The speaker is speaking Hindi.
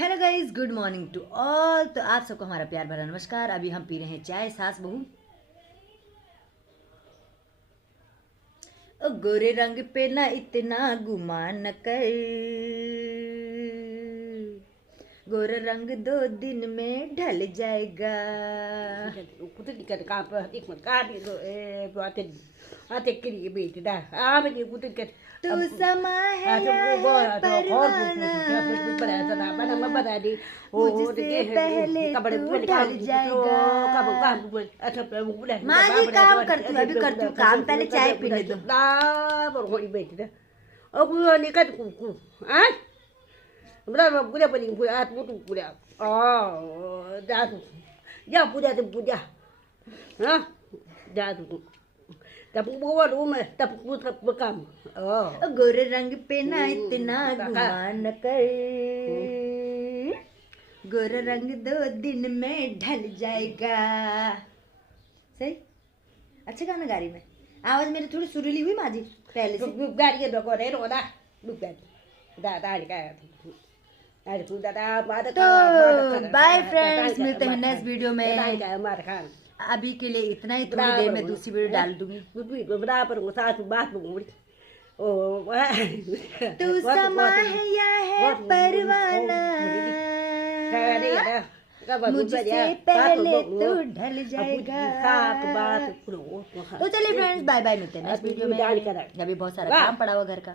Hello guys, good morning to all. तो आप सबको हमारा प्यार भरा नमस्कार। अभी हम पी रहे हैं चाय, सास बहू। ओ गोरे रंग पे ना इतना गुमान न कर, गोरा रंग 2 दिन में ढल जाएगा। तू समा है परवाना, मुझसे पहले तू ढल जाएगा। माँ जी काम करती हूँ, अभी करती हूँ काम, पहले चाय पीने दो। गोरे रंग पे ना इतना गुमान न कर, गोरा रंग 2 दिन में ढल जाएगा। सही, अच्छा गाना गा रही मैं। आवाज मेरी थोड़ी सुरीली हुई माँ जी पहले से। तो बाय फ्रेंड्स, मिलते हैं नेक्स्ट वीडियो में। अभी के लिए इतना ही, थोड़ी देर में दूसरी वीडियो डाल दूंगी। तू समा है या है परवाना, मुझसे पहले तो ढल जाएगा। तो चलिए फ्रेंड्स, बाय बाय, मिलते हैं नेक्स्ट वीडियो में। अभी बहुत सारा काम पड़ा हुआ घर का।